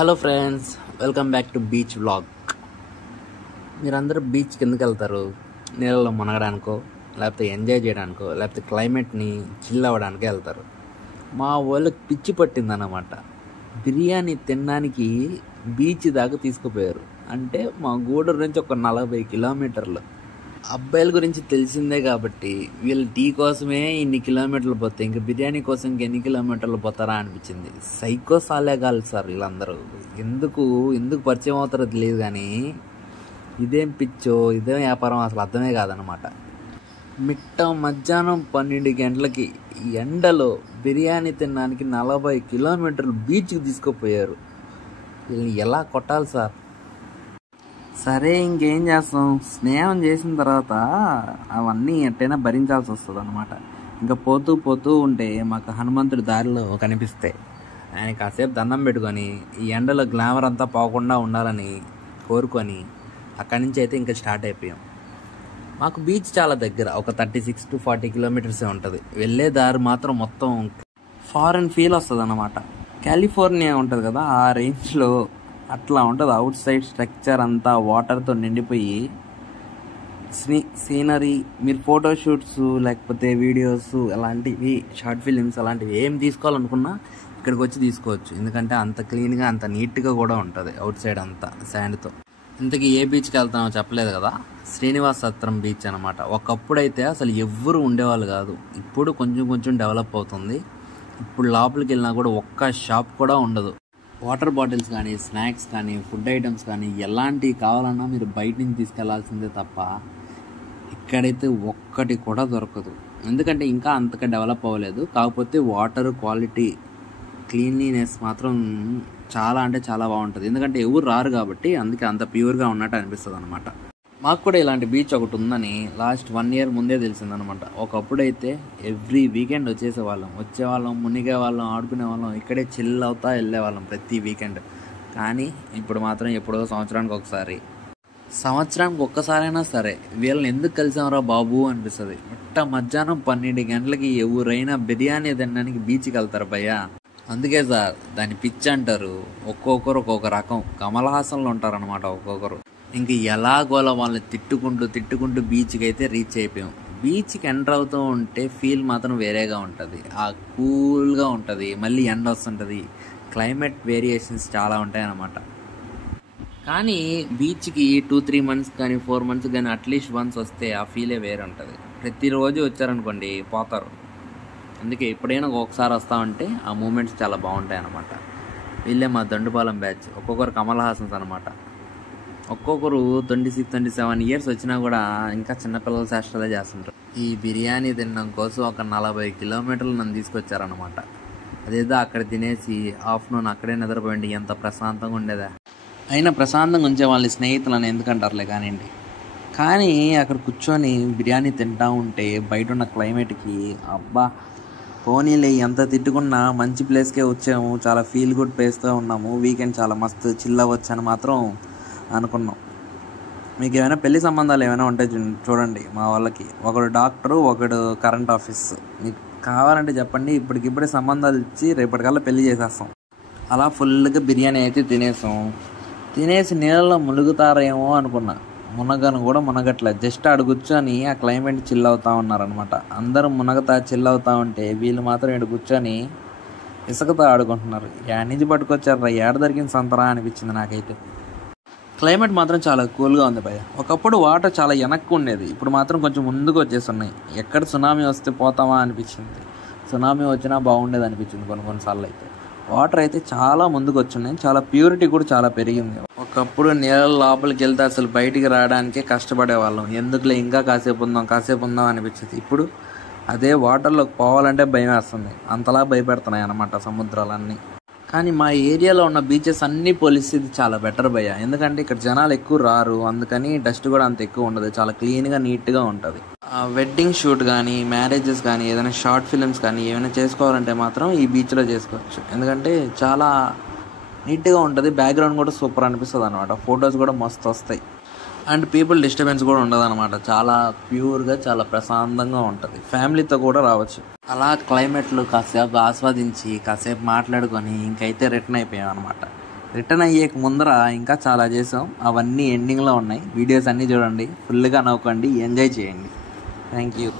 Hello friends, welcome back to beach vlog. మీరందరూ బీచ్కి ఎందుకు వెళ్తారు? నీళ్ళలో మునగడానికో, లేకపోతే ఎంజాయ్ చేయడానికో, లేకపోతే క్లైమేట్ని చిల్ అవ్వడానికో వెళ్తారు. మా వాళ్ళకి పిచ్చి పట్టిందన్నమాట. బిర్యానీ తినడానికి బీచ్ దాకా తీసుకుపోయారు. అంటే మా గూడూరు నుంచి ఒక 40 కిలోమీటర్లు. అబ్బాయిల గురించి తెలిసిందే కాబట్టి వీళ్ళు టీ కోసమే ఇన్ని కిలోమీటర్లు పోతే ఇంకా బిర్యానీ కోసం ఇంకెన్ని కిలోమీటర్లు పోతారా అనిపించింది. సైకో సాలేగాలు సార్ వీళ్ళందరూ. ఎందుకు పరిచయం అవుతారో తెలియదు, కానీ ఇదేం పిచ్చో ఇదేం వ్యాపారం అసలు అర్థమే కాదనమాట. మధ్యాహ్నం 12 గంటలకి ఎండలో బిర్యానీ తినడానికి 40 కిలోమీటర్లు బీచ్కి తీసుకుపోయారు. వీళ్ళని ఎలా కొట్టాలి సార్? సరే, ఇంకేం చేస్తాం, స్నేహం చేసిన తర్వాత అవన్నీ ఎట్టైనా భరించాల్సి వస్తుంది అనమాట. ఇంకా పోతూ ఉంటే మాకు హనుమంతుడి దారిలో కనిపిస్తే ఆయన కాసేపు దండం పెట్టుకొని ఈ ఎండలో గ్లామర్ అంతా పోకుండా ఉండాలని కోరుకొని అక్కడి నుంచి అయితే ఇంకా స్టార్ట్ అయిపోయాం. మాకు బీచ్ చాలా దగ్గర, ఒక 36 to 40 కిలోమీటర్సే ఉంటుంది. వెళ్ళే దారి మాత్రం మొత్తం ఫారెన్ ఫీల్ వస్తుంది అన్నమాట. కాలిఫోర్నియా ఉంటుంది కదా, ఆ రేంజ్లో అట్లా ఉంటుంది. అవుట్ సైడ్ స్ట్రక్చర్ అంతా వాటర్తో నిండిపోయి సీనరీ, మీరు ఫోటోషూట్స్ లేకపోతే వీడియోస్ అలాంటివి, షార్ట్ ఫిలిమ్స్ అలాంటివి ఏం తీసుకోవాలనుకున్నా ఇక్కడికి వచ్చి తీసుకోవచ్చు. ఎందుకంటే అంత క్లీన్గా అంత నీట్గా కూడా ఉంటుంది అవుట్ సైడ్ అంతా శాండ్తో. ఇంతకీ ఏ బీచ్కి వెళ్తామో చెప్పలేదు కదా, శ్రీనివాస సత్రం బీచ్ అనమాట. ఒకప్పుడైతే అసలు ఎవ్వరు ఉండేవాళ్ళు కాదు, ఇప్పుడు కొంచెం డెవలప్ అవుతుంది. ఇప్పుడు లోపలికి వెళ్ళినా కూడా ఒక్క షాప్ కూడా ఉండదు. వాటర్ బాటిల్స్ కానీ, స్నాక్స్ కానీ, ఫుడ్ ఐటమ్స్ కానీ ఎలాంటివి కావాలన్నా మీరు బయట నుంచి తీసుకెళ్లాల్సిందే తప్ప ఇక్కడైతే ఒక్కటి కూడా దొరకదు. ఎందుకంటే ఇంకా అంతగా డెవలప్ అవ్వలేదు. కాకపోతే వాటర్ క్వాలిటీ, క్లీన్లీనెస్ మాత్రం చాలా అంటే చాలా బాగుంటుంది. ఎందుకంటే ఎవరు రారు కాబట్టి అందుకే అంత ప్యూర్గా ఉన్నట్టు అనిపిస్తుంది అనమాట. మాకు కూడా ఇలాంటి బీచ్ ఒకటి ఉందని లాస్ట్ 1 year ముందే తెలిసిందనమాట. ఒకప్పుడైతే ఎవ్రీ వీకెండ్ వచ్చేవాళ్ళం, మునిగే వాళ్ళం, ఆడుకునే వాళ్ళం, ఇక్కడే చిల్ అవుతా వెళ్ళేవాళ్ళం ప్రతి వీకెండ్. కానీ ఇప్పుడు మాత్రం ఎప్పుడో సంవత్సరానికి ఒక్కసారైనా సరే వీళ్ళని ఎందుకు కలిసామరా బాబు అనిపిస్తుంది. మధ్యాహ్నం 12 గంటలకి ఎవరైనా బిర్యానీ తినడానికి బీచ్కి వెళ్తారు భయ్యా. అందుకే సార్ దాన్ని పిచ్చి అంటారు. ఒక్కొక్కరు ఒక్కొక్క రకం కమల్ హాసన్లో ఉంటారనమాట ఒక్కొక్కరు. ఇంక ఎలాగోలా వాళ్ళని తిట్టుకుంటూ బీచ్కి అయితే రీచ్ అయిపోయాం. బీచ్కి ఎంటర్ అవుతూ ఉంటే ఫీల్ మాత్రం వేరేగా ఉంటుంది. ఆ కూల్గా ఉంటుంది, మళ్ళీ ఎండ వస్తుంటుంది, క్లైమేట్ వేరియేషన్స్ చాలా ఉంటాయి అన్నమాట. కానీ బీచ్కి 2-3 months కానీ 4 months కానీ అట్లీస్ట్ వన్స్ వస్తే ఆ ఫీలే వేరే ఉంటుంది. ప్రతిరోజు వచ్చారనుకోండి పోతారు. అందుకే ఎప్పుడైనా ఒకసారి వస్తామంటే ఆ మూమెంట్స్ చాలా బాగుంటాయి అన్నమాట. వీళ్ళే మా దండుపాలెం బ్యాచ్. ఒక్కొక్కరు కమల్ హాసన్స్ అనమాట. ఒక్కొక్కరు 26-27 years వచ్చినా కూడా ఇంకా చిన్నపిల్లల చేష్టలే చేస్తుంటారు. ఈ బిర్యానీ తినడం కోసం ఒక 40 కిలోమీటర్లు నన్ను తీసుకొచ్చారనమాట. అదేదో అక్కడ తినేసి ఆఫ్టర్నూన్ అక్కడే నిద్రపోయింది, ఎంత ప్రశాంతంగా ఉండేదా. అయినా ప్రశాంతంగా ఉంచే వాళ్ళ స్నేహితులని ఎందుకంటారులే కానివ్వండి. కానీ అక్కడ కూర్చొని బిర్యానీ తింటా ఉంటే బయట ఉన్న క్లైమేట్కి అబ్బా పోనీలే, ఎంత తిట్టుకున్నా మంచి ప్లేస్కే వచ్చాము, చాలా ఫీల్ గుడ్ ప్లేస్తో ఉన్నాము, వీకెండ్ చాలా మస్తు చిల్ అవ్వచ్చు అని మాత్రం అనుకున్నాం. మీకు ఏమైనా పెళ్లి సంబంధాలు ఏమైనా ఉంటే చూడండి. మా వాళ్ళకి ఒకడు డాక్టరు, ఒకడు కరెంట్ ఆఫీస్. మీకు కావాలంటే చెప్పండి, ఇప్పటికిప్పుడే సంబంధాలు ఇచ్చి రేపటికల్లా పెళ్లి చేసేస్తాం. అలా ఫుల్గా బిర్యానీ అయితే తినేసి నీళ్ళలో మునుగుతారేమో అనుకున్నా. మునగను కూడా మునగట్లేదు. జస్ట్ ఆడ కూర్చొని ఆ క్లైమేట్ చిల్ అవుతూ ఉన్నారనమాట. అందరూ మునగతా చిల్ అవుతూ ఉంటే వీళ్ళు మాత్రం ఇక్కడ కూర్చొని ఇసుకతో ఆడుకుంటున్నారు. ఏడ నుంచి పట్టుకొచ్చారా, ఏడ దొరికిన సంతరా అనిపించింది నాకైతే. క్లైమేట్ మాత్రం చాలా కూల్గా ఉంది భయ్య. ఒకప్పుడు వాటర్ చాలా వెనక్కు ఉండేది, ఇప్పుడు మాత్రం కొంచెం ముందుకు వచ్చేస్తున్నాయి. ఎక్కడ సునామీ వస్తే పోతామా అనిపించింది. సునామీ వచ్చినా బాగుండేది అనిపించింది కొన్నిసార్లు అయితే. వాటర్ అయితే చాలా ముందుకు వచ్చున్నాయి, చాలా ప్యూరిటీ కూడా చాలా పెరిగింది. ఒకప్పుడు నీళ్ళ లోపలికి వెళ్తే అసలు బయటికి రావడానికే కష్టపడేవాళ్ళం. ఎందుకులే ఇంకా కాసేపు ఉందాం అనిపించింది. ఇప్పుడు అదే వాటర్లోకి పోవాలంటే భయం వేస్తుంది, అంతలా భయపెడుతున్నాయి అన్నమాట సముద్రాలన్నీ. కానీ మా ఏరియాలో ఉన్న బీచెస్ అన్నీ పోలిస్తే ఇది చాలా బెటర్ భయ్య. ఎందుకంటే ఇక్కడ జనాలు ఎక్కువ రారు, అందుకని డస్ట్ కూడా అంత ఎక్కువ ఉండదు, చాలా క్లీన్గా నీట్గా ఉంటుంది. వెడ్డింగ్ షూట్ కానీ, మ్యారేజెస్ కానీ, ఏదైనా షార్ట్ ఫిలిమ్స్ కానీ ఏమైనా చేసుకోవాలంటే మాత్రం ఈ బీచ్లో చేసుకోవచ్చు. ఎందుకంటే చాలా నీట్గా ఉంటుంది, బ్యాక్గ్రౌండ్ కూడా సూపర్ అనిపిస్తుంది అనమాట, ఫొటోస్ కూడా మస్తు వస్తాయి. అండ్ పీపుల్ డిస్టర్బెన్స్ కూడా ఉండదు అనమాట. చాలా ప్యూర్గా చాలా ప్రశాంతంగా ఉంటుంది. ఫ్యామిలీతో కూడా రావచ్చు. అలా క్లైమేట్లు కాసేపు ఆస్వాదించి కాసేపు మాట్లాడుకొని ఇంకైతే రిటర్న్ అయిపోయాం అనమాట. రిటర్న్ అయ్యేక ముందర ఇంకా చాలా చేసాం, అవన్నీ ఎండింగ్లో ఉన్నాయి. వీడియోస్ అన్నీ చూడండి, ఫుల్గా నవ్వుకోండి, ఎంజాయ్ చేయండి. Thank you.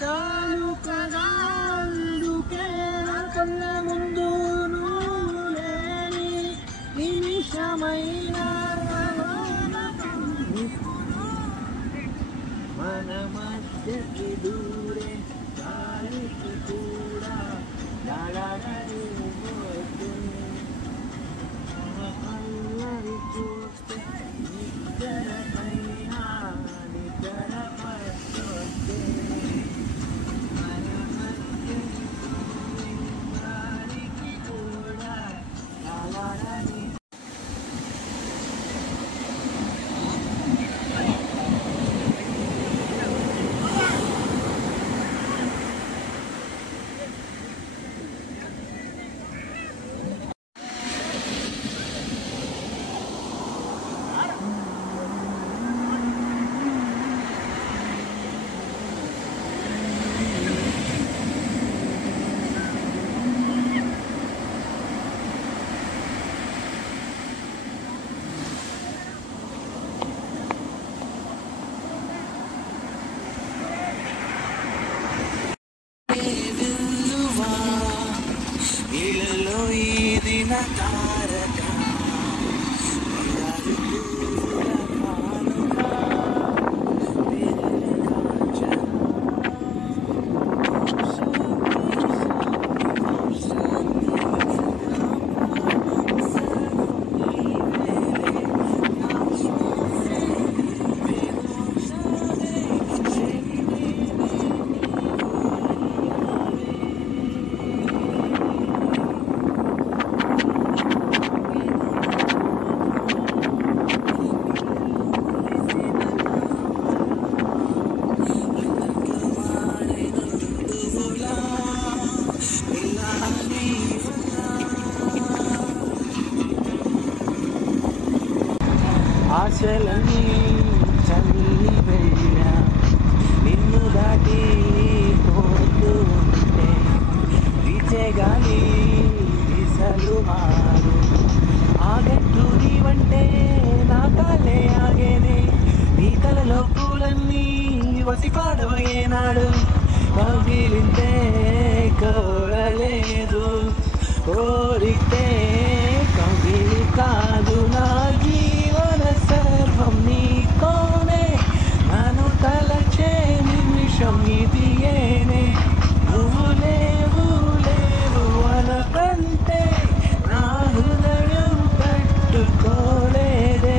చాలు కదా అందుకే కన్న ముందు నువ్వు లేని నిమిషమైన మన మధ్యకి దూరే గాలికి కూడా అల్లరి చూస్తే నిద్ర పైన నిద్ర పడుతుంది. ఆశలని చల్లి వెళ్ళా నిన్ను దాటి పోతూ ఉంటే వీచే గాలి వీసలు మారు ఆగట్టు నీవంటే నా కాలే ఆగేనే నీ తలలో పూలన్నీ వసిపాడవయేనాడు కవిలింతే కోరలేదు కోరితే కవిలి కాదు నా జీవన సర్వం నీకోనే నన్ను తలచే నిమిషం ఇది ఏనే నువ్వు లేవు లేవు అనకంటే నా హృదయం తట్టుకోలేదే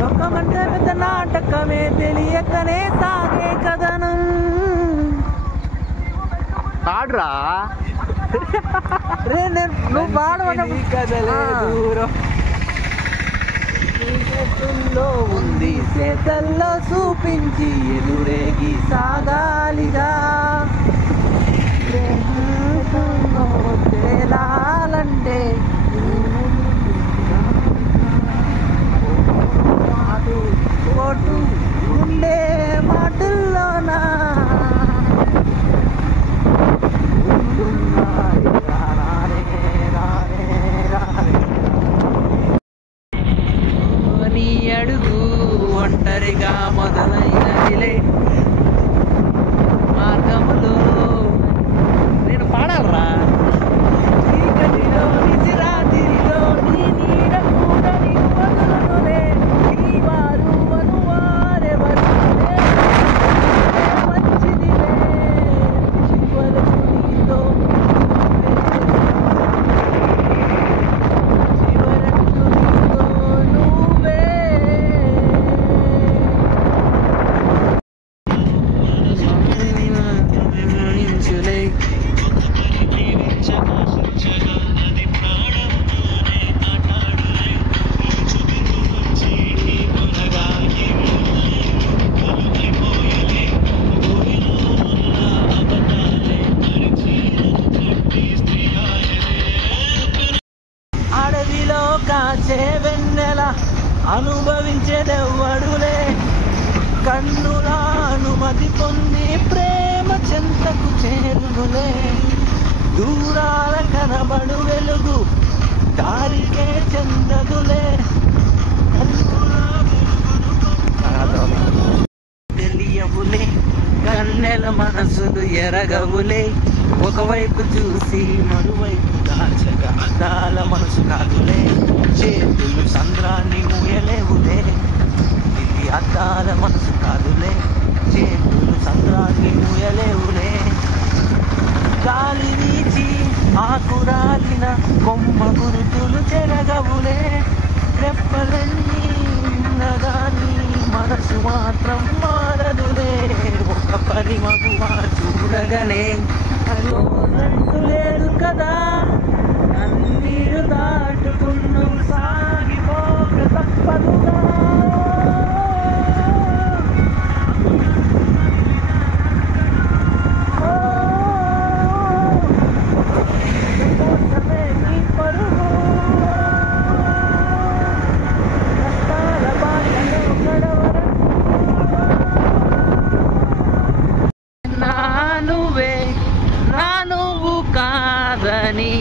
లోకమంటే పెద్ద నాటకమే తెలియకనే సాగే కథనం పాడురా నువ్వు పాడవడం కదలే దూరం చేతుల్లో ఉంది చేతల్లో చూపించి ఎదురేగి సాగాలిగా తేలాలంటే కోటు ఉండే మాటల్లోనా నీ అడుగు ఒంటరిగా మొదలైనదిలే మార్గములో నేను పాడాలరా చీకటిలో నిజిరాతిలో నీ నీడ కూడా నీవు వదలనులే నీ వారు వనువారెవరు మంచిదిలే చివరకు నీతో చివరకు నీతో నువ్వే గమనించులే అడవిలో కాచే వెన్నెల అనుభవించేదెవ్వడులే కన్నుల అనుమతి పొంది ప్రేమ చెంతకు చేరునులే దూరాల కనబడు వెలుగు దారికే చెందదులే తెలియవులే కన్నెల మనసులు ఎరగవులే ఒకవైపు చూసి మరువైపు దాచగా అద్దాల మనసు కాదులే చేతులు సంద్రాన్ని మూయలేవులే ఇది అద్దాల మనసు కాదులే చేతులు సంద్రాన్ని మూయలేవులే గాలి వీచి ఆకురాలిన కొమ్మ గురుతులు చెరగవులే రెప్పలన్నీ ఉన్నదాని మనసు మాత్రం మారదులే ఒక పరిమగువ చూడగనే అనంటు లేదు కదా అన్నీరు దాటుకున్న సాగిపోక తప్పదుగా నువ్వు కాదని